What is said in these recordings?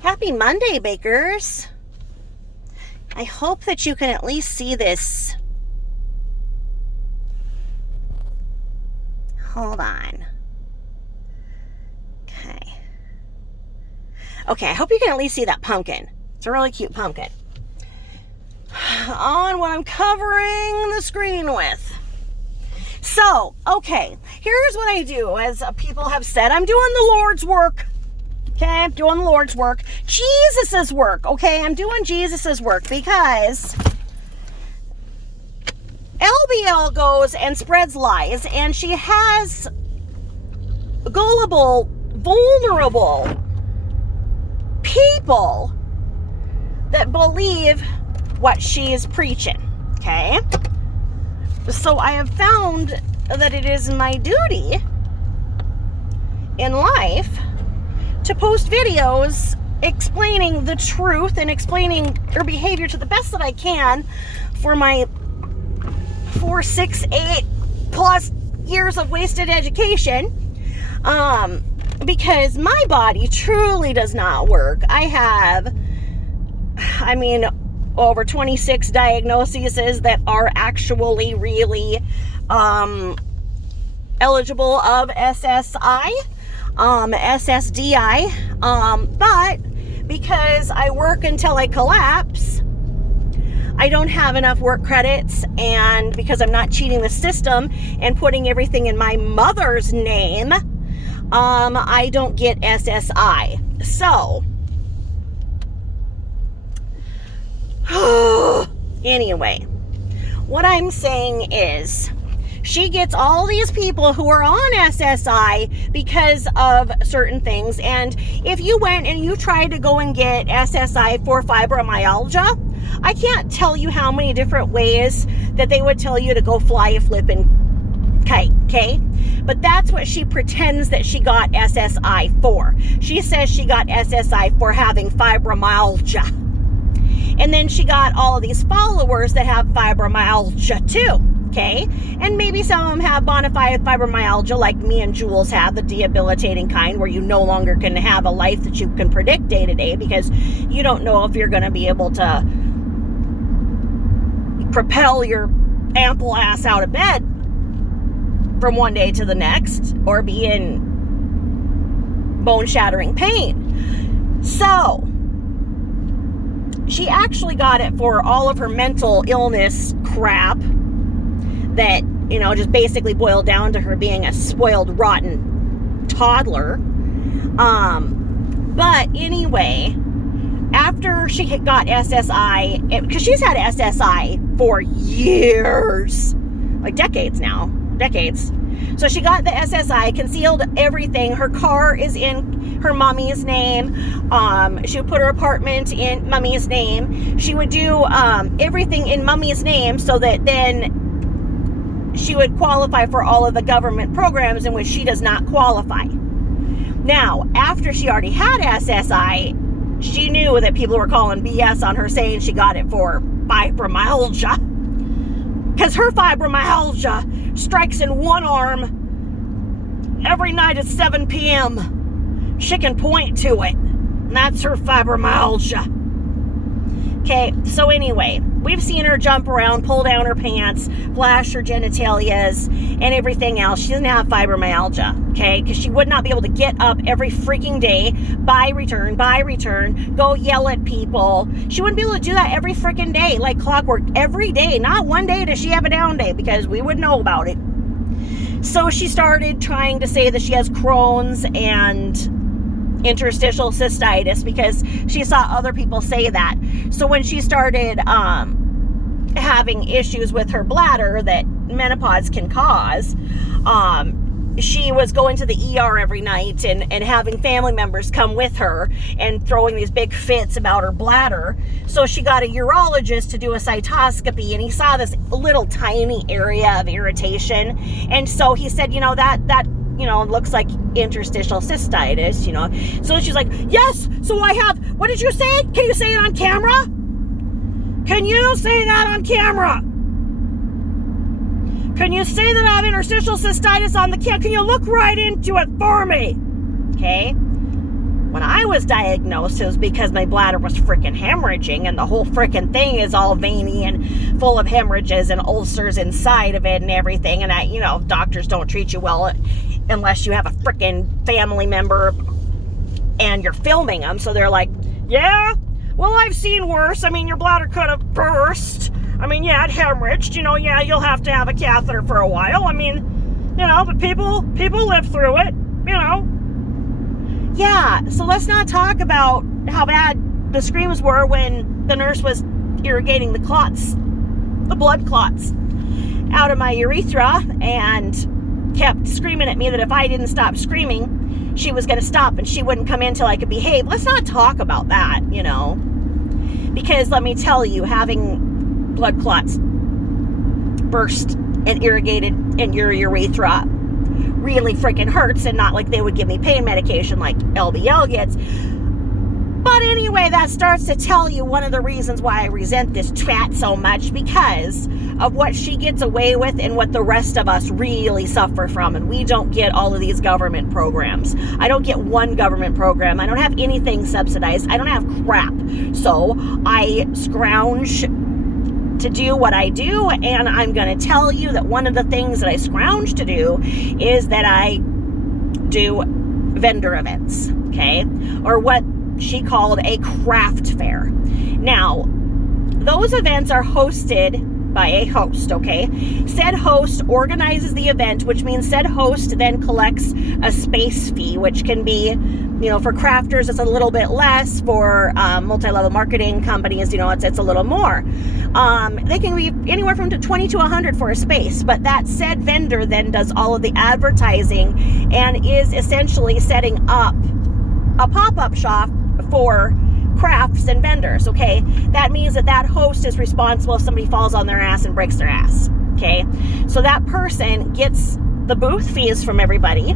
Happy Monday, bakers. I hope that you can at least see this. Hold on. Okay, I hope you can at least see that pumpkin. It's a really cute pumpkin. On what I'm covering the screen with. So, okay, here's what I do. As people have said, I'm doing the Lord's work. Okay, I'm doing the Lord's work. Jesus's work, okay? I'm doing Jesus's work because LBL goes and spreads lies, and she has gullible, vulnerable people that believe what she is preaching, okay? So I have found that it is my duty in life to post videos explaining the truth and explaining her behavior to the best that I can for my 4, 6, 8 plus years of wasted education, because my body truly does not work. I have, over 26 diagnoses that are actually really eligible of SSI. SSDI, but because I work until I collapse, I don't have enough work credits, and because I'm not cheating the system and putting everything in my mother's name, I don't get SSI. So, anyway, what I'm saying is, she gets all these people who are on SSI because of certain things. And if you went and you tried to go and get SSI for fibromyalgia, I can't tell you how many different ways that they would tell you to go fly a flippin' kite, okay? But that's what she pretends that she got SSI for. She says she got SSI for having fibromyalgia. And then she got all of these followers that have fibromyalgia too. Okay, and maybe some of them have bona fide fibromyalgia like me and Jules have, the debilitating kind where you no longer can have a life that you can predict day to day because you don't know if you're going to be able to propel your ample ass out of bed from one day to the next or be in bone-shattering pain. So, she actually got it for all of her mental illness crap that, just basically boiled down to her being a spoiled, rotten toddler. But anyway, after she got SSI, because she's had SSI for years, like decades. So she got the SSI, concealed everything. Her car is in her mommy's name. She would put her apartment in mommy's name. She would do everything in mommy's name so that then she would qualify for all of the government programs in which she does not qualify. Now, after she already had SSI, she knew that people were calling BS on her saying she got it for fibromyalgia. Because her fibromyalgia strikes in one arm every night at 7 p.m. She can point to it. And that's her fibromyalgia. Okay, so anyway, we've seen her jump around, pull down her pants, flash her genitalias, and everything else. She doesn't have fibromyalgia, okay? Because she would not be able to get up every freaking day, buy, return, go yell at people. She wouldn't be able to do that every freaking day, like clockwork, every day. Not one day does she have a down day, because we would know about it. So she started trying to say that she has Crohn's and interstitial cystitis because she saw other people say that. So when she started having issues with her bladder that menopause can cause, she was going to the ER every night and having family members come with her and throwing these big fits about her bladder. So she got a urologist to do a cytoscopy, and he saw this little tiny area of irritation. And so he said, that looks like interstitial cystitis, So she's like, yes, so I have, what did you say? Can you say it on camera? Can you say that on camera? Can you say that I have interstitial cystitis on the camera? Can you look right into it for me? Okay. When I was diagnosed, it was because my bladder was freaking hemorrhaging, and the whole freaking thing is all veiny and full of hemorrhages and ulcers inside of it and everything. And doctors don't treat you well unless you have a freaking family member and you're filming them. So they're like, yeah, well, I've seen worse. I mean, your bladder could have burst. I mean, yeah, it hemorrhaged. Yeah, you'll have to have a catheter for a while. I mean, but people live through it, Yeah, so let's not talk about how bad the screams were when the nurse was irrigating the blood clots out of my urethra and kept screaming at me that if I didn't stop screaming, she was going to stop and she wouldn't come in till I could behave. Let's not talk about that, because let me tell you, having blood clots burst and irrigated in your urethra really freaking hurts, and not like they would give me pain medication like LBL gets. But anyway, that starts to tell you one of the reasons why I resent this twat so much, because of what she gets away with and what the rest of us really suffer from. And we don't get all of these government programs. I don't get one government program. I don't have anything subsidized. I don't have crap. So I scrounge to do what I do, and I'm going to tell you that one of the things that I scrounge to do is that I do vendor events, okay? Or what she called a craft fair. Now, those events are hosted by a host, okay? Said host organizes the event, which means said host then collects a space fee, which can be, for crafters, it's a little bit less. For multi-level marketing companies, it's a little more. They can be anywhere from 20 to 100 for a space, but that said vendor then does all of the advertising and is essentially setting up a pop-up shop for crafts and vendors, okay? That means that host is responsible if somebody falls on their ass and breaks their ass, okay? So that person gets the booth fees from everybody,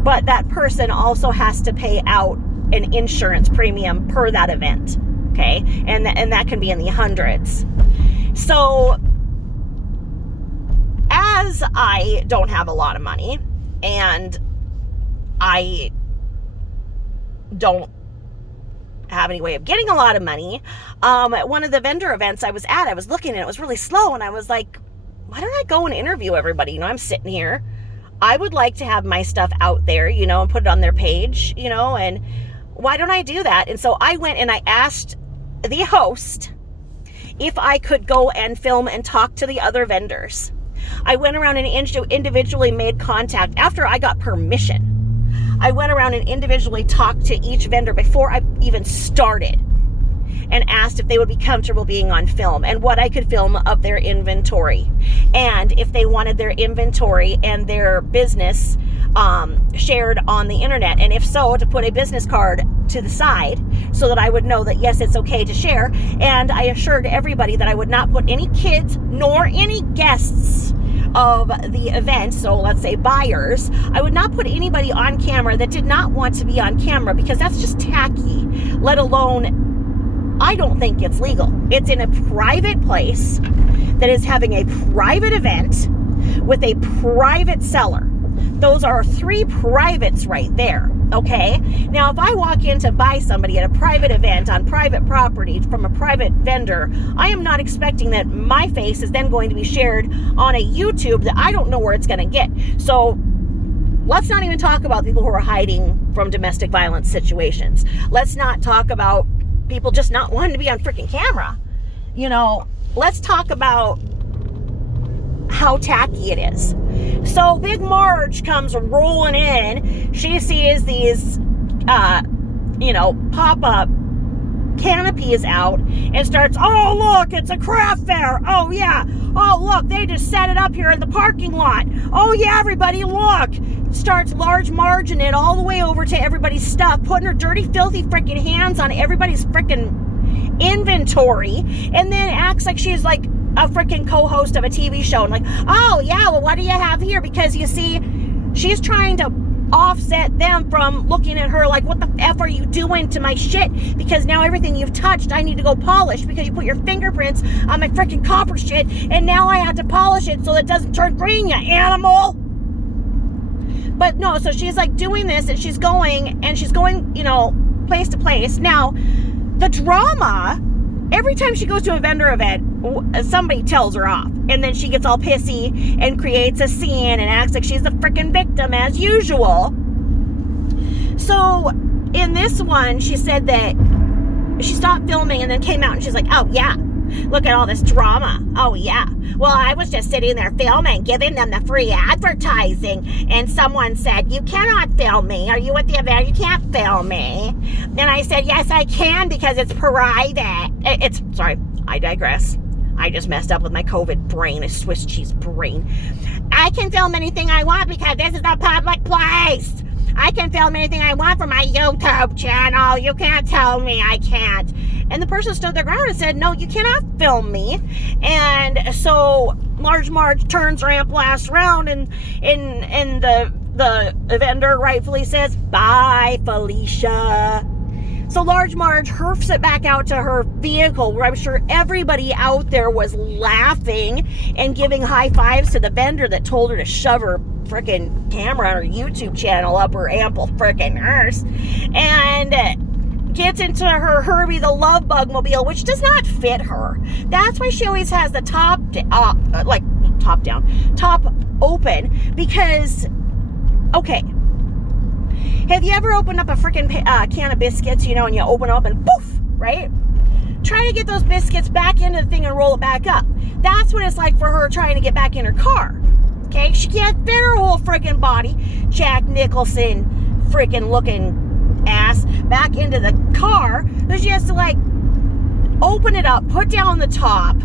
but that person also has to pay out an insurance premium per that event, okay? And that can be in the hundreds. So as I don't have a lot of money and I don't have any way of getting a lot of money, at one of the vendor events I was at, I was looking and it was really slow, and I was like, why don't I go and interview everybody? I'm sitting here. I would like to have my stuff out there, and put it on their page, and why don't I do that? And so I went and I asked the host if I could go and film and talk to the other vendors. I went around and individually made contact after I got permission. I went around and individually talked to each vendor before I even started and asked if they would be comfortable being on film and what I could film of their inventory, and if they wanted their inventory and their business shared on the internet, and if so, to put a business card to the side so that I would know that yes, it's okay to share. And I assured everybody that I would not put any kids nor any guests of the event, so let's say buyers, I would not put anybody on camera that did not want to be on camera, because that's just tacky, let alone, I don't think it's legal. It's in a private place that is having a private event with a private seller. Those are 3 privates right there, okay? Now, if I walk in to buy somebody at a private event on private property from a private vendor, I am not expecting that my face is then going to be shared on a YouTube that I don't know where it's going to get. So let's not even talk about people who are hiding from domestic violence situations. Let's not talk about people just not wanting to be on freaking camera. Let's talk about how tacky it is. So Big Marge comes rolling in. She sees these, pop-up canopies out and starts, oh, look, it's a craft fair. Oh, yeah. Oh, look, they just set it up here in the parking lot. Oh, yeah, everybody, look. Starts large margin it all the way over to everybody's stuff, putting her dirty, filthy freaking hands on everybody's freaking inventory, and then acts like she's like a freaking co-host of a TV show, and like, oh yeah, well, what do you have here? Because you see, she's trying to offset them from looking at her like, what the F are you doing to my shit? Because now everything you've touched, I need to go polish because you put your fingerprints on my freaking copper shit, and now I have to polish it so it doesn't turn green, you animal. But no, so she's like doing this, and she's going, you know, place to place. Now, the drama, every time she goes to a vendor event, somebody tells her off. And then she gets all pissy and creates a scene and acts like she's the freaking victim as usual. So in this one, she said that she stopped filming and then came out and she's like, oh yeah, look at all this drama. Oh yeah. Well, I was just sitting there filming, giving them the free advertising, and someone said, you cannot film me. Are you at the event? You can't film me. And I said, yes, I can, because it's private. Sorry, I digress. I just messed up with my COVID brain, a Swiss cheese brain. I can film anything I want because this is a public place. I can film anything I want for my YouTube channel. You can't tell me I can't. And the person stood their ground and said, no, you cannot film me. And so Large Marge turns her amp last round, and the vendor rightfully says, bye, Felicia. So Large Marge herfs it back out to her vehicle, where I'm sure everybody out there was laughing and giving high fives to the vendor that told her to shove her freaking camera on her YouTube channel up her ample freaking arse, and gets into her Herbie the Love Bug mobile, which does not fit her. That's why she always has the top open, because, okay, have you ever opened up a freaking can of biscuits, you know, and you open up and poof, right? Try to get those biscuits back into the thing and roll it back up. That's what it's like for her trying to get back in her car. Okay, she can't fit her whole freaking body, Jack Nicholson freaking looking ass, back into the car. So she has to like open it up, put down the top,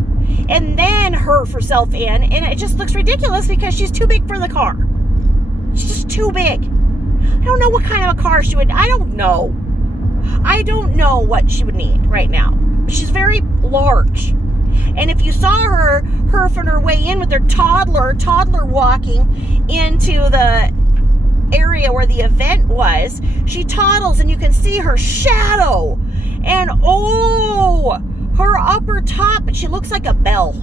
and then herf herself in, and it just looks ridiculous because she's too big for the car. She's just too big. I don't know what kind of a car she would, I don't know what she would need right now. She's very large. And if you saw her herfing her way in with her toddler walking into the area where the event was, she toddles and you can see her shadow. And her upper top, and she looks like a bell.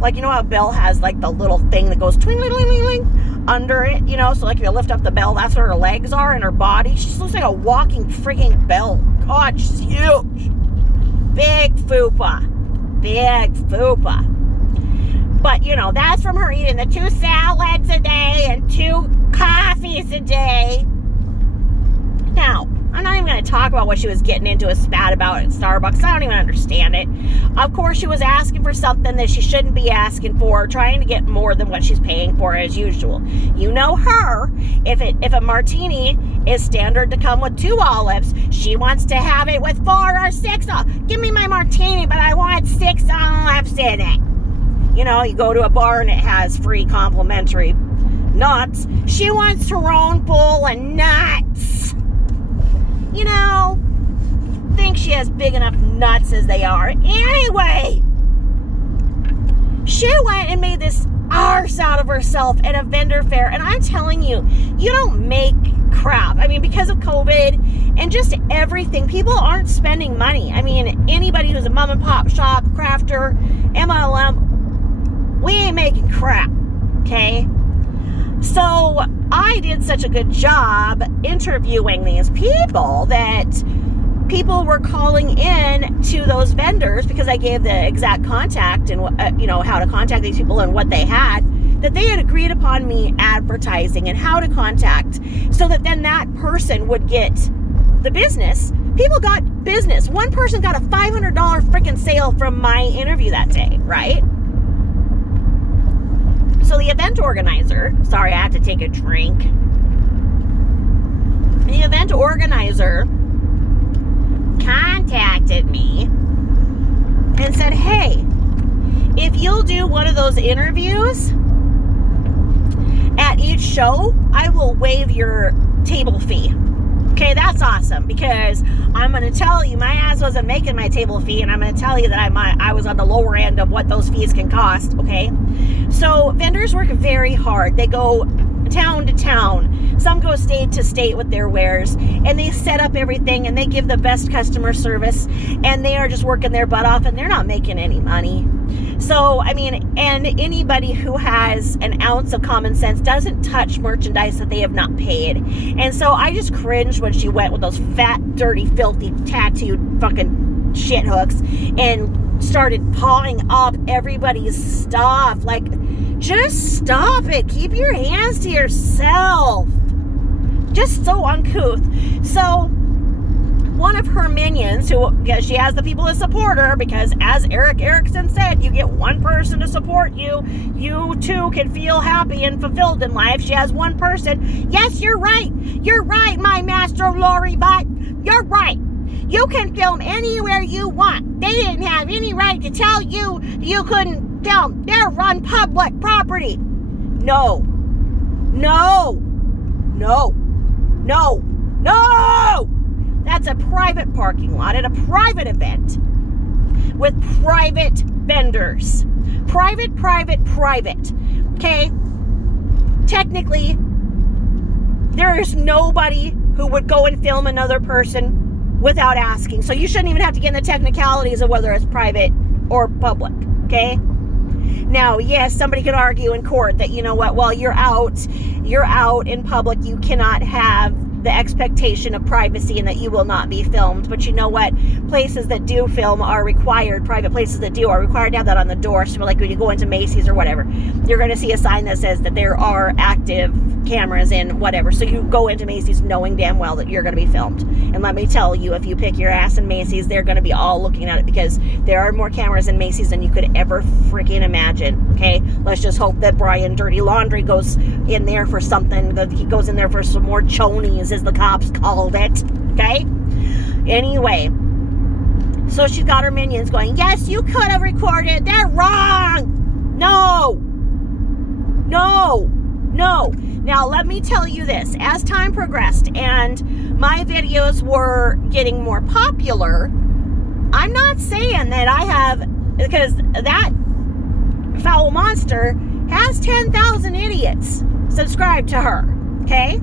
Like, you know how a bell has like the little thing that goes twing-ling-ling-ling under it, you know? So like if you lift up the bell, that's where her legs are and her body. She just looks like a walking freaking bell. God, she's huge. Big fupa. But, you know, that's from her eating the 2 salads a day and 2 coffees a day. Now, I'm not even going to talk about what she was getting into a spat about at Starbucks. I don't even understand it. Of course, she was asking for something that she shouldn't be asking for, trying to get more than what she's paying for as usual. You know her. If a martini is standard to come with 2 olives, she wants to have it with 4 or 6. Give me my martini, but I want 6 olives in it. You know, you go to a bar and it has free complimentary nuts. She wants her own bowl of nuts. You know, think she has big enough nuts as they are. Anyway, she went and made this arse out of herself at a vendor fair. And I'm telling you, you don't make crap. I mean, because of COVID and just everything, people aren't spending money. I mean, anybody who's a mom and pop shop, crafter, MLM, we ain't making crap, okay? So I did such a good job interviewing these people that people were calling in to those vendors, because I gave the exact contact and how to contact these people and what they had, that they had agreed upon me advertising and how to contact, so that then that person would get the business. People got business. One person got a $500 freaking sale from my interview that day, right? So the event organizer, sorry, I had to take a drink. The event organizer contacted me and said, hey, if you'll do one of those interviews at each show, I will waive your table fee. Okay, that's awesome, because I'm going to tell you my ass wasn't making my table fee, and I'm going to tell you that I was on the lower end of what those fees can cost, okay? So vendors work very hard. They go town to town. Some go state to state with their wares, and they set up everything, and they give the best customer service, and they are just working their butt off, and they're not making any money. So, I mean, and anybody who has an ounce of common sense doesn't touch merchandise that they have not paid. And so I just cringed when she went with those fat, dirty, filthy, tattooed fucking shit hooks and started pawing up everybody's stuff. Like, just stop it. Keep your hands to yourself. Just so uncouth. So one of her minions, who, because she has the people to support her, because as Eric Erickson said, you get one person to support you, you too can feel happy and fulfilled in life. She has one person. Yes, you're right, my master Lori Beth, you're right. You can film anywhere you want. They didn't have any right to tell you you couldn't film. They're on public property. No. That's a private parking lot at a private event with private vendors. Private. Okay? Technically, there is nobody who would go and film another person without asking. So you shouldn't even have to get in the technicalities of whether it's private or public. Okay? Now, yes, somebody could argue in court that, you know what, while you're out in public, you cannot have the expectation of privacy and that you will not be filmed. But you know what? Places that do film are required, private places that do are required to have that on the door. So like when you go into Macy's or whatever, you're going to see a sign that says that there are active cameras in whatever. So you go into Macy's knowing damn well that you're going to be filmed. And let me tell you, if you pick your ass in Macy's, they're going to be all looking at it, because there are more cameras in Macy's than you could ever freaking imagine. Okay? Let's just hope that Brian Dirty Laundry goes in there for something, that he goes in there for some more chonies, as the cops called it. Okay? Anyway, so she's got her minions going, yes, you could have recorded. They're wrong. No. Now, let me tell you this. As time progressed and my videos were getting more popular, I'm not saying that I have, because that foul monster has 10,000 idiots subscribed to her. Okay?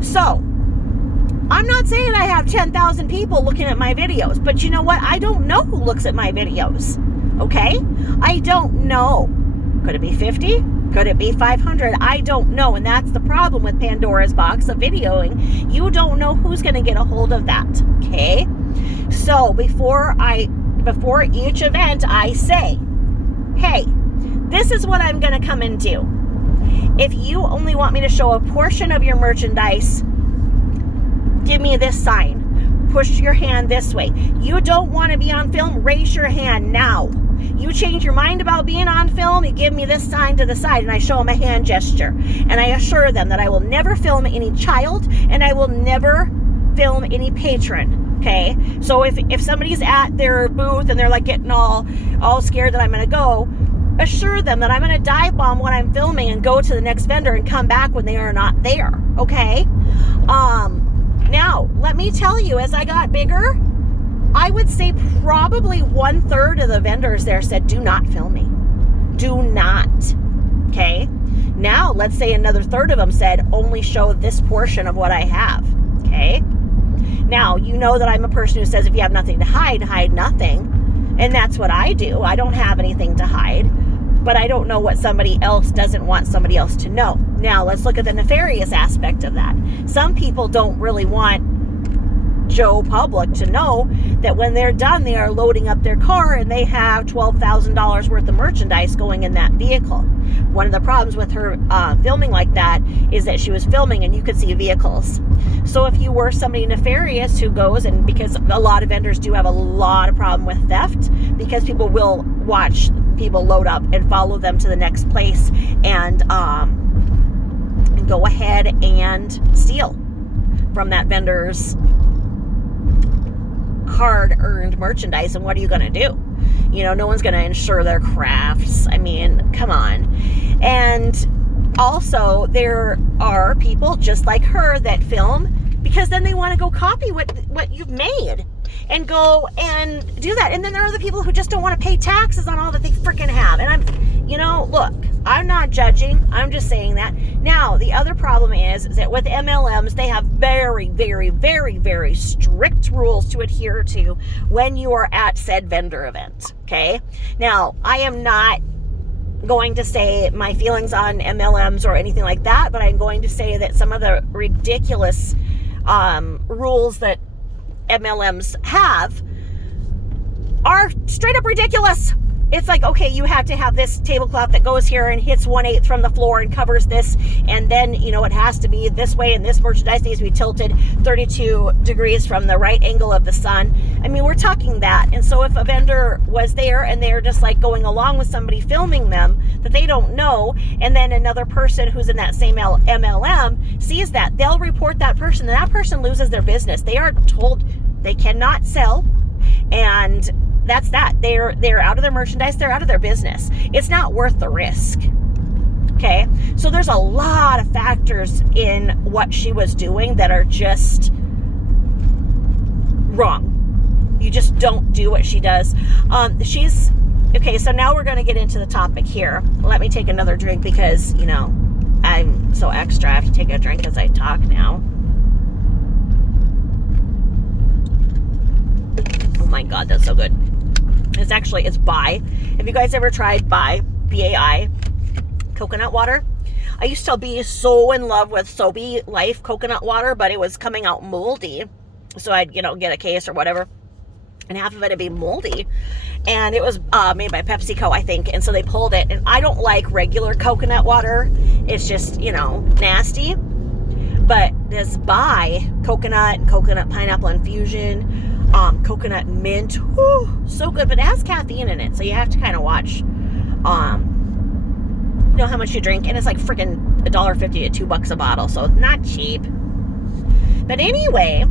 So, I'm not saying I have 10,000 people looking at my videos, but you know what? I don't know who looks at my videos. Okay? I don't know. Could it be 50? Could it be 500? I don't know. And that's the problem with Pandora's box of videoing. You don't know who's going to get a hold of that. Okay? So, before each event, I say, hey, this is what I'm going to come and do. If you only want me to show a portion of your merchandise, give me this sign. Push your hand this way. You don't want to be on film? Raise your hand now. You change your mind about being on film, you give me this sign to the side, and I show them a hand gesture. And I assure them that I will never film any child, and I will never film any patron. Okay? So if somebody's at their booth and they're like getting all scared that I'm going to go, assure them that I'm going to dive bomb what I'm filming and go to the next vendor and come back when they are not there. Okay? Now, let me tell you, as I got bigger, I would say probably 1/3 of the vendors there said, do not film me. Do not. Okay? Now, let's say another 1/3 of them said, only show this portion of what I have. Okay? Now, you know that I'm a person who says if you have nothing to hide, hide nothing. And that's what I do. I don't have anything to hide. But I don't know what somebody else doesn't want somebody else to know. Now, let's look at the nefarious aspect of that. Some people don't really want Joe Public to know that when they're done, they are loading up their car and they have $12,000 worth of merchandise going in that vehicle. One of the problems with her filming like that is that she was filming and you could see vehicles. So if you were somebody nefarious who goes, and because a lot of vendors do have a lot of problem with theft, because people will watch people load up and follow them to the next place and go ahead and steal from that vendor's hard-earned merchandise. And what are you going to do? You know, no one's going to insure their crafts. I mean, come on. And also, there are people just like her that film because then they want to go copy what you've made and go and do that. And then there are the people who just don't want to pay taxes on all that they freaking have. And look, I'm not judging. I'm just saying that. Now, the other problem is that with MLMs, they have very, very, very, very strict rules to adhere to when you are at said vendor event. Okay. Now, I am not going to say my feelings on MLMs or anything like that, but I'm going to say that some of the ridiculous rules that MLMs have are straight up ridiculous. It's like, okay, you have to have this tablecloth that goes here and hits 1/8 from the floor and covers this, and then, it has to be this way, and this merchandise needs to be tilted 32 degrees from the right angle of the sun. I mean, we're talking that. And so if a vendor was there and they're just like going along with somebody filming them that they don't know, and then another person who's in that same MLM sees that, they'll report that person, and that person loses their business. They are told they cannot sell, and that's that. They're out of their merchandise. They're out of their business. It's not worth the risk. Okay. So there's a lot of factors in what she was doing that are just wrong. You just don't do what she does. Okay. So now we're going to get into the topic here. Let me take another drink because, I'm so extra. I have to take a drink as I talk now. Oh my God, that's so good. It's Bai. Have you guys ever tried Bai, B-A-I, coconut water? I used to be so in love with Sobe Life coconut water, but it was coming out moldy. So I'd, get a case or whatever, and half of it would be moldy. And it was made by PepsiCo, I think. And so they pulled it. And I don't like regular coconut water. It's just, nasty. But this Bai coconut pineapple infusion, coconut mint, so good, but it has caffeine in it, so you have to kind of watch how much you drink, and it's like freaking $1.50 to $2 a bottle, so it's not cheap. But anyway,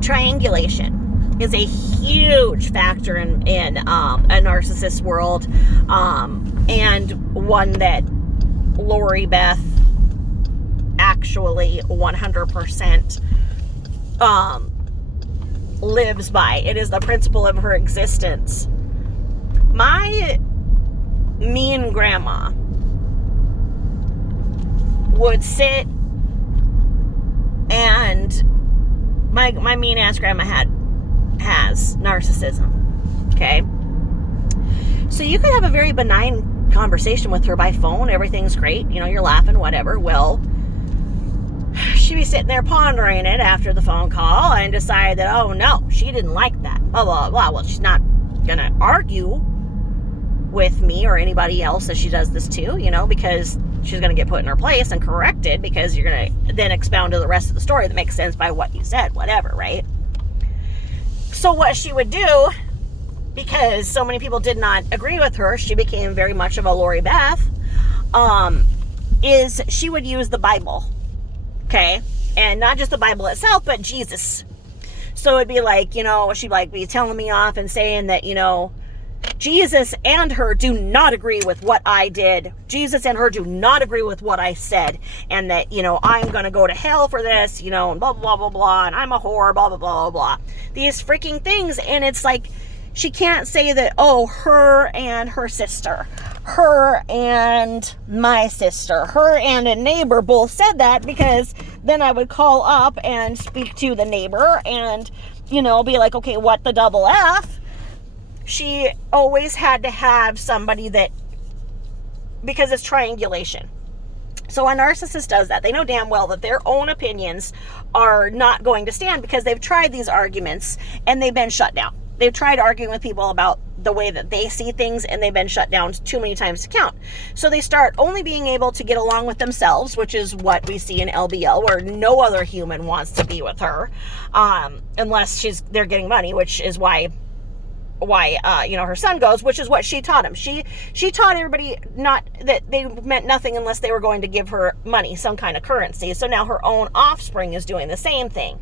triangulation is a huge factor in a narcissist world, and one that Lori Beth actually 100% lives by. It is the principle of her existence. My mean grandma would sit, and my mean ass grandma has narcissism. Okay, so you could have a very benign conversation with her by phone. Everything's great, you're laughing, whatever. Well, she'd be sitting there pondering it after the phone call and decide that, oh no, she didn't like that, blah, blah, blah. Well, she's not gonna argue with me or anybody else that she does this to, because she's gonna get put in her place and corrected, because you're gonna then expound to the rest of the story that makes sense by what you said, whatever, right? So what she would do, because so many people did not agree with her, she became very much of a Lori Beth, is she would use the Bible. Okay, and not just the Bible itself, but Jesus. So it'd be like, she'd be telling me off and saying that, Jesus and her do not agree with what I did. Jesus and her do not agree with what I said. And that, I'm going to go to hell for this, and blah, blah, blah, blah, and I'm a whore, blah, blah, blah, blah. These freaking things. And it's like, she can't say that, oh, her and her sister, her and my sister, her and a neighbor both said that, because then I would call up and speak to the neighbor and, be like, okay, what the double F? She always had to have somebody that, because it's triangulation. So a narcissist does that. They know damn well that their own opinions are not going to stand, because they've tried these arguments and they've been shut down. They've tried arguing with people about the way that they see things, and they've been shut down too many times to count. So they start only being able to get along with themselves, which is what we see in LBL, where no other human wants to be with her, unless they're getting money, which is why her son goes, which is what she taught him. She taught everybody not that they meant nothing unless they were going to give her money, some kind of currency. So now her own offspring is doing the same thing.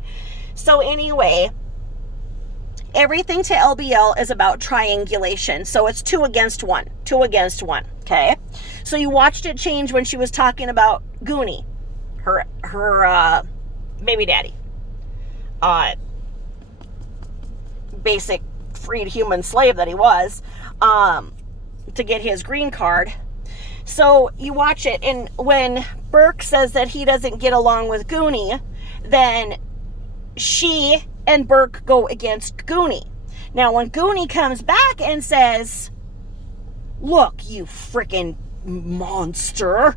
So anyway, everything to LBL is about triangulation. So it's 2 against 1. Okay. So you watched it change when she was talking about Goonie, her baby daddy, basic freed human slave that he was, to get his green card. So you watch it, and when Burke says that he doesn't get along with Goonie, then she and Burke go against Goonie. Now, when Goonie comes back and says, look, you freaking monster,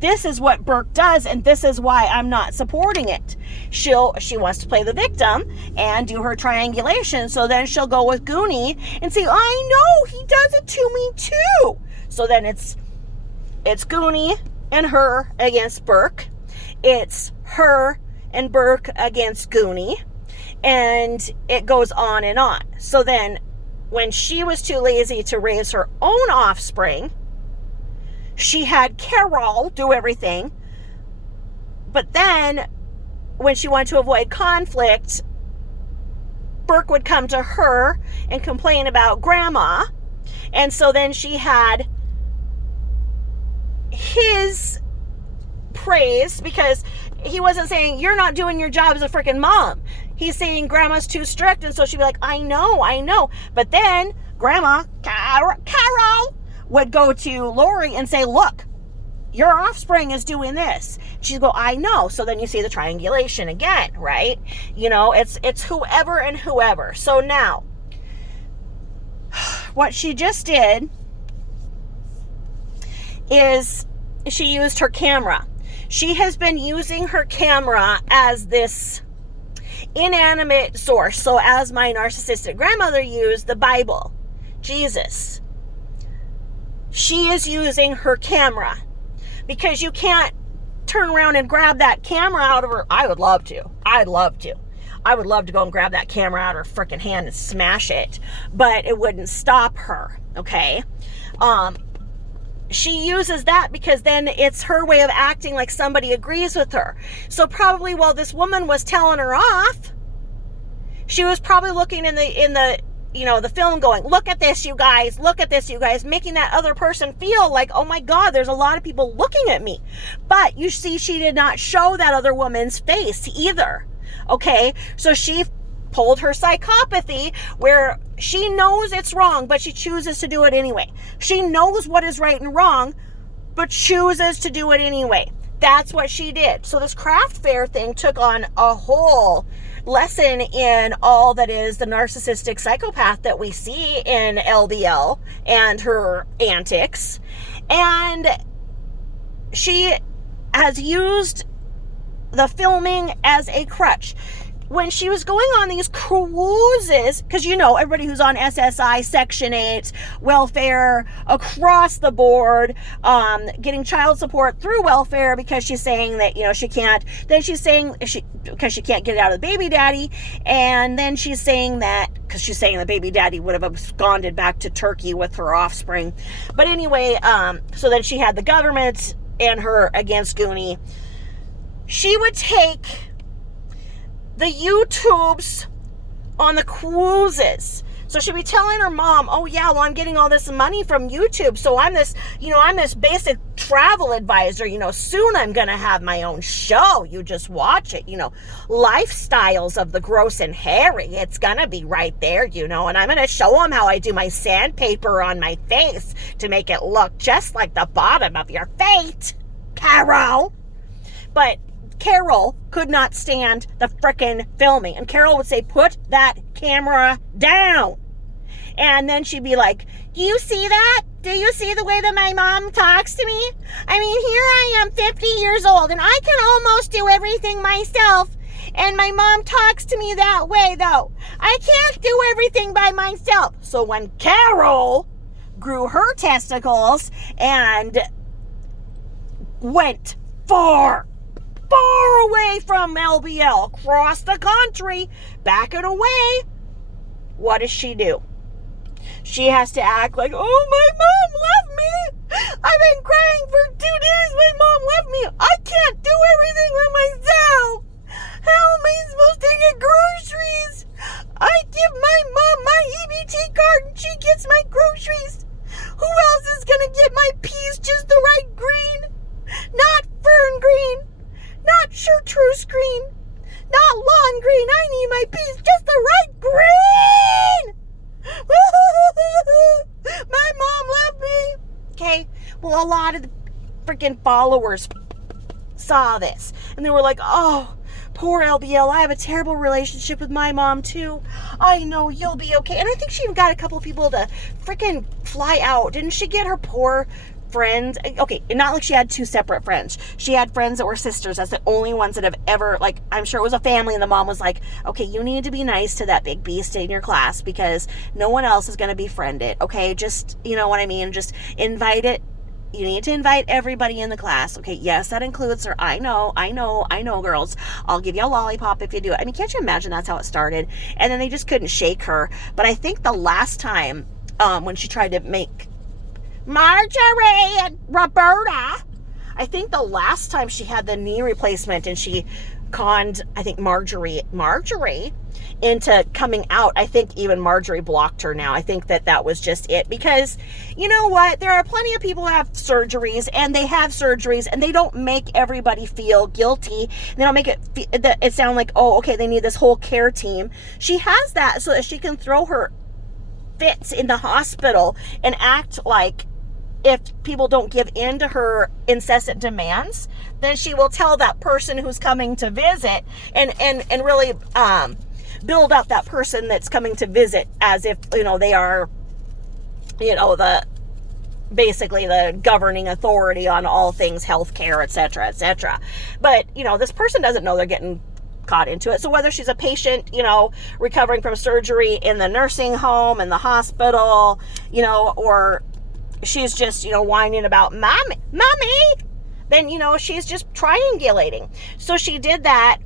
this is what Burke does, and this is why I'm not supporting it. She wants to play the victim and do her triangulation, so then she'll go with Goonie and say, I know, he does it to me too. So then it's Goonie and her against Burke. It's her and Burke against Goonie. And it goes on and on. So then when she was too lazy to raise her own offspring, she had Carol do everything. But then when she wanted to avoid conflict, Burke would come to her and complain about Grandma. And so then she had his praise, because he wasn't saying, you're not doing your job as a freaking mom. He's saying Grandma's too strict, and so she'd be like, I know. But then Grandma, Carol, would go to Lori and say, look, your offspring is doing this. She'd go, I know. So then you see the triangulation again, right? You know, it's whoever and whoever. So now, what she just did is she used her camera. She has been using her camera as this inanimate source. So as my narcissistic grandmother used the Bible, Jesus, she is using her camera, because you can't turn around and grab that camera out of her. I would love to. I would love to go and grab that camera out of her freaking hand and smash it, but it wouldn't stop her. Okay. She uses that because then it's her way of acting like somebody agrees with her. So probably while this woman was telling her off, she was probably looking in the the film going, look at this, you guys, making that other person feel like, oh my God, there's a lot of people looking at me. But you see, she did not show that other woman's face either. Okay. So she pulled her psychopathy, where she knows it's wrong, but she chooses to do it anyway. She knows what is right and wrong, but chooses to do it anyway. That's what she did. So this craft fair thing took on a whole lesson in all that is the narcissistic psychopath that we see in LBL and her antics. And she has used the filming as a crutch. When she was going on these cruises, because everybody who's on SSI, Section 8, welfare, across the board, getting child support through welfare, because she's saying that, she can't. Then she's saying because she can't get it out of the baby daddy. And then she's saying that, because she's saying the baby daddy would have absconded back to Turkey with her offspring. But anyway, so then she had the government and her against Goonie. She would take the YouTubes on the cruises. So she'd be telling her mom, oh yeah, well, I'm getting all this money from YouTube. So I'm this basic travel advisor. Soon I'm going to have my own show. You just watch it, lifestyles of the gross and hairy. It's going to be right there, and I'm going to show them how I do my sandpaper on my face to make it look just like the bottom of your face, Carol. But Carol could not stand the frickin' filming. And Carol would say, put that camera down. And then she'd be like, do you see that? Do you see the way that my mom talks to me? I mean, here I am 50 years old and I can almost do everything myself. And my mom talks to me that way, though. I can't do everything by myself. So when Carol grew her testicles and went far away from LBL, across the country, backing away, what does she do? She has to act like, oh, my mom left me. I've been crying for 2 days. My mom left me. I can't do everything by myself. How am I supposed to get groceries? I give my mom my EBT card and she gets my groceries. Who else is going to get my peas just the right green? Not fern green. Not chartreuse green. Not lawn green. I need my peas just the right green. My mom left me. Okay. Well, a lot of the freaking followers saw this, and they were like, oh, poor LBL, I have a terrible relationship with my mom too. I know, you'll be okay. And I think she even got a couple of people to freaking fly out. Didn't she get her poor friends? Okay, not like she had two separate friends. She had friends that were sisters. That's the only ones that have ever, like, I'm sure it was a family, and the mom was like, okay, you need to be nice to that big beast in your class because no one else is going to befriend it, okay? Just, you know what I mean? Just invite it. You need to invite everybody in the class. Okay, yes, that includes her. I know, girls. I'll give you a lollipop if you do it. I mean, can't you imagine that's how it started? And then they just couldn't shake her. But I think the last time when she tried to make Marjorie and Roberta, I think the last time she had the knee replacement and she conned, I think, Marjorie into coming out. I think even Marjorie blocked her now. I think that was just it, because you know what? There are plenty of people who have surgeries, and they have surgeries, and they don't make everybody feel guilty. They don't make it sound like, oh, okay, they need this whole care team. She has that so that she can throw her fits in the hospital and act like, if people don't give in to her incessant demands, then she will tell that person who's coming to visit and really build up that person that's coming to visit as if, you know, they are, you know, basically the governing authority on all things healthcare, etc., etc. But, you know, this person doesn't know they're getting caught into it. So whether she's a patient, you know, recovering from surgery in the nursing home, in the hospital, you know, or she's just, you know, whining about mommy, then, you know, she's just triangulating. So she did that,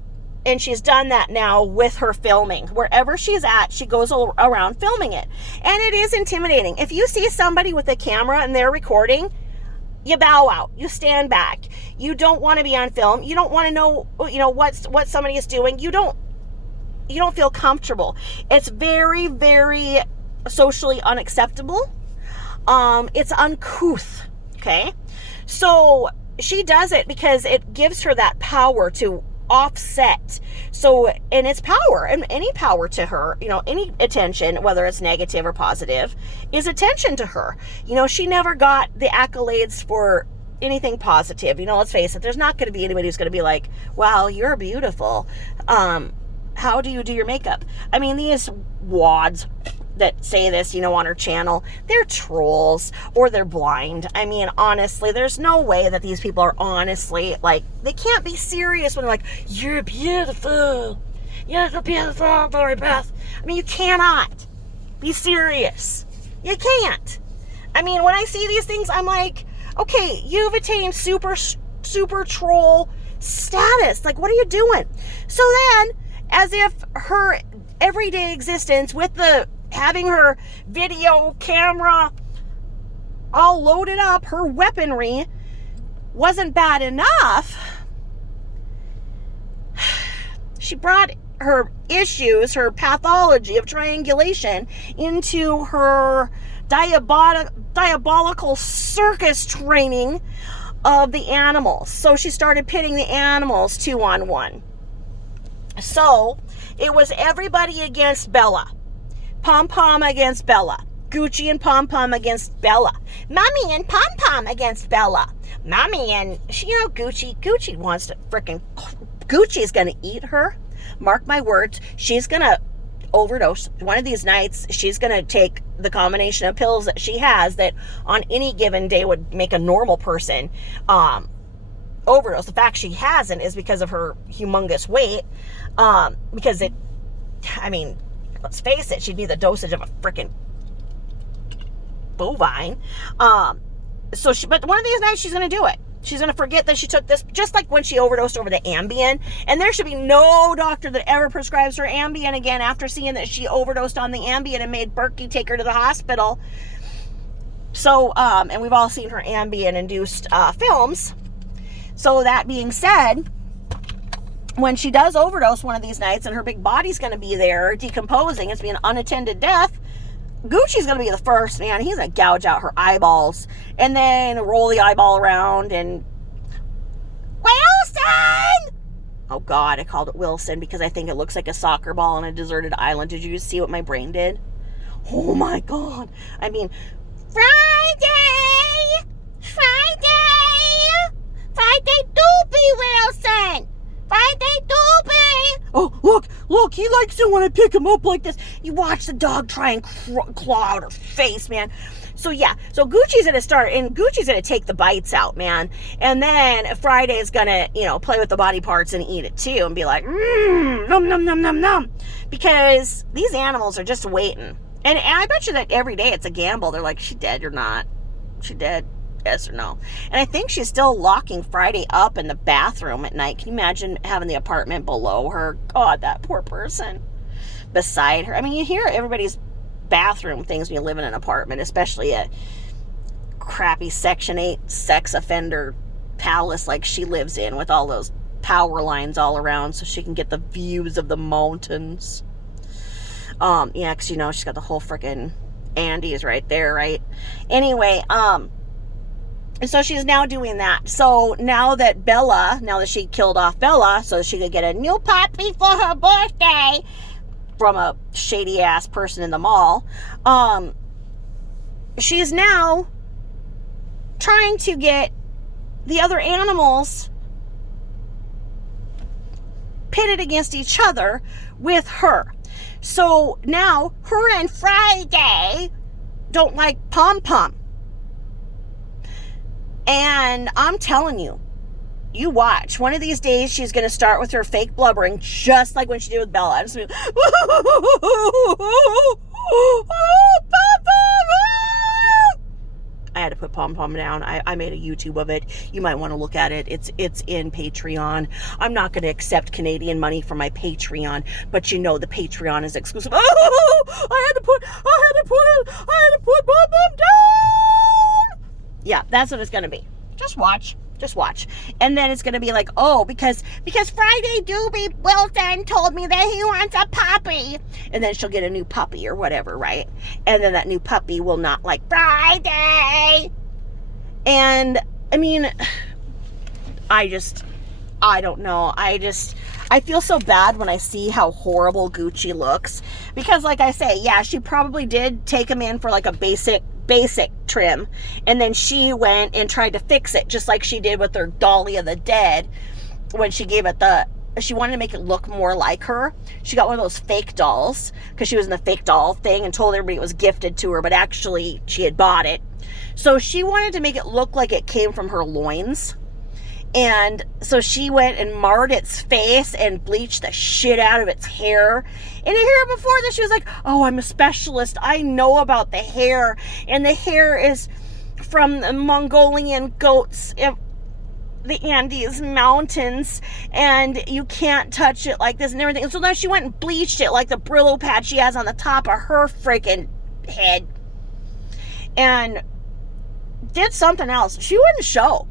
and she's done that now with her filming. Wherever she's at, she goes around filming it. And it is intimidating. If you see somebody with a camera and they're recording, you bow out. You stand back. You don't want to be on film. You don't want to know, you know, what somebody is doing. You don't feel comfortable. It's very, very socially unacceptable. It's uncouth. Okay? So she does it because it gives her that power to offset. So, and it's power, and any power to her, you know, any attention, whether it's negative or positive, is attention to her. You know, she never got the accolades for anything positive. You know, let's face it, there's not going to be anybody who's going to be like, wow, you're beautiful. How do you do your makeup? I mean, these wads that say this, you know, on her channel, they're trolls or they're blind. I mean, honestly, there's no way that these people are honestly, like, they can't be serious when they're like, you're beautiful. You're so beautiful, Lori Beth. I mean, you cannot be serious. You can't. I mean, when I see these things, I'm like, okay, you've attained super troll status. Like, what are you doing? So then, as if her everyday existence with having her video camera all loaded up, her weaponry, wasn't bad enough, she brought her issues, her pathology of triangulation, into her diabolical circus training of the animals. So she started pitting the animals 2-on-1. So it was everybody against Bella. Pom Pom against Bella. Gucci and Pom Pom against Bella. Mommy and Pom Pom against Bella. Mommy and, you know, Gucci wants to frickin', Gucci's gonna eat her. Mark my words, she's gonna overdose. One of these nights, she's gonna take the combination of pills that she has that on any given day would make a normal person overdose. The fact she hasn't is because of her humongous weight. Because it, I mean, let's face it, she'd need the dosage of a freaking bovine. But one of these nights she's going to do it. She's going to forget that she took this, just like when she overdosed over the Ambien. And there should be no doctor that ever prescribes her Ambien again after seeing that she overdosed on the Ambien and made Berkey take her to the hospital. So, and we've all seen her Ambien-induced films. So that being said, when she does overdose one of these nights and her big body's going to be there decomposing, it's being an unattended death, Gucci's going to be the first, man. He's going to gouge out her eyeballs and then roll the eyeball around and, Wilson! Oh God, I called it Wilson because I think it looks like a soccer ball on a deserted island. Did you see what my brain did? Oh my God. I mean, Friday! Friday! Friday Doobie Wilson! Friday Doobie! Oh, look, he likes it when I pick him up like this. You watch the dog try and claw out her face, man. So yeah, so Gucci's gonna start, and Gucci's gonna take the bites out, man. And then Friday's gonna, play with the body parts and eat it too, and be like, nom, nom, nom, nom, nom. Because these animals are just waiting. And I bet you that every day it's a gamble. They're like, she dead or not? She dead? Yes or no? And I think she's still locking Friday up in the bathroom at night. Can you imagine having the apartment below her? God, that poor person. Beside her. I mean, you hear everybody's bathroom things when you live in an apartment, especially a crappy Section 8 sex offender palace like she lives in, with all those power lines all around so she can get the views of the mountains. Yeah, because she's got the whole freaking Andes right there, right? Anyway, so she's now doing that. So now that she killed off Bella so she could get a new puppy for her birthday from a shady ass person in the mall, she's now trying to get the other animals pitted against each other with her. So now her and Friday don't like Pom Pom. And I'm telling you, you watch. One of these days, she's going to start with her fake blubbering, just like when she did with Bella. Just I had to put Pom Pom down. I made a YouTube of it. You might want to look at it. It's in Patreon. I'm not going to accept Canadian money from my Patreon, but the Patreon is exclusive. I had to put Pom Pom down. Yeah, that's what it's going to be. Just watch. And then it's going to be like, because Friday Doobie Wilson told me that he wants a puppy. And then she'll get a new puppy or whatever, right? And then that new puppy will not like Friday. And, I mean, I don't know. I feel so bad when I see how horrible Gucci looks. Because, like I say, yeah, she probably did take him in for like a basic trim, and then she went and tried to fix it, just like she did with her Dolly of the Dead when she gave it she wanted to make it look more like her. She got one of those fake dolls because she was in the fake doll thing and told everybody it was gifted to her, but actually she had bought it. So she wanted to make it look like it came from her loins. And so she went and marred its face and bleached the shit out of its hair. And you hear before this, she was like, I'm a specialist. I know about the hair. And the hair is from the Mongolian goats of the Andes mountains. And you can't touch it like this and everything. And so then she went and bleached it like the Brillo pad she has on the top of her freaking head. And did something else. She wouldn't show.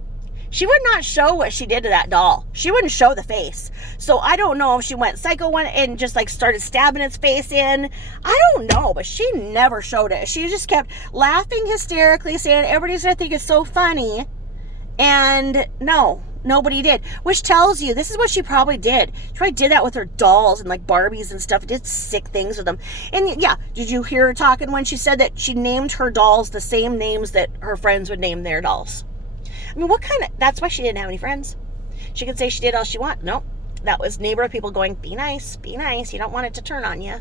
She would not show what she did to that doll. She wouldn't show the face. So I don't know if she went psycho and just like started stabbing its face in. I don't know, but she never showed it. She just kept laughing hysterically, saying everybody's gonna think it's so funny. And no, nobody did. Which tells you, this is what she probably did. She probably did that with her dolls and like Barbies and stuff. Did sick things with them. And yeah, did you hear her talking when she said that she named her dolls the same names that her friends would name their dolls? I mean, that's why she didn't have any friends. She could say she did all she wanted. Nope. That was neighborhood people going, be nice. You don't want it to turn on you.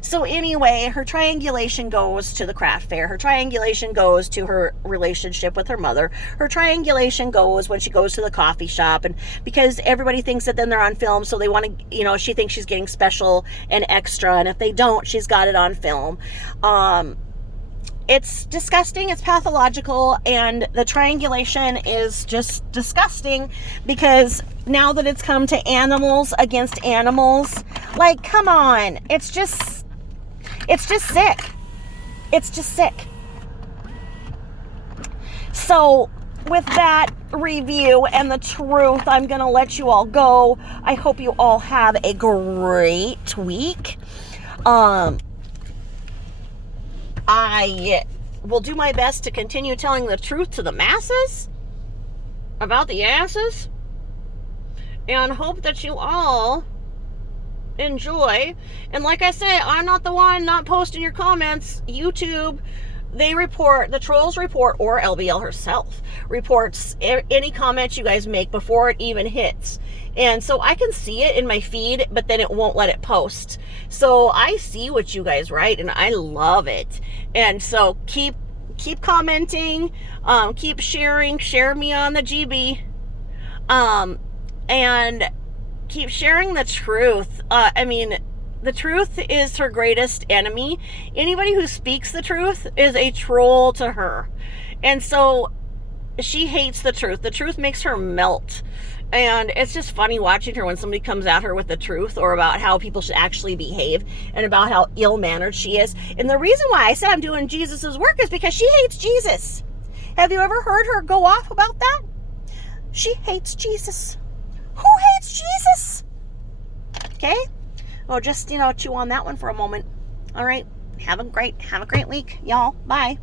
So anyway, her triangulation goes to the craft fair. Her triangulation goes to her relationship with her mother. Her triangulation goes when she goes to the coffee shop. And because everybody thinks that then they're on film, so they want to, she thinks she's getting special and extra. And if they don't, she's got it on film. It's disgusting, it's pathological, and the triangulation is just disgusting because now that it's come to animals against animals, like, come on, it's just sick. It's just sick. So, with that review and the truth, I'm going to let you all go. I hope you all have a great week. I will do my best to continue telling the truth to the masses about the asses, and hope that you all enjoy. And like I say, I'm not the one not posting your comments. YouTube the trolls report, or LBL herself reports any comments you guys make before it even hits. And so I can see it in my feed, but then it won't let it post. So I see what you guys write, and I love it. And so keep commenting, keep sharing, share me on the GB, and keep sharing the truth. The truth is her greatest enemy. Anybody who speaks the truth is a troll to her. And so she hates the truth. The truth makes her melt. And it's just funny watching her when somebody comes at her with the truth, or about how people should actually behave, and about how ill-mannered she is. And the reason why I said I'm doing Jesus's work is because she hates Jesus. Have you ever heard her go off about that? She hates Jesus. Who hates Jesus? Okay? Well, just, chew on that one for a moment. All right. Have a great week, y'all. Bye.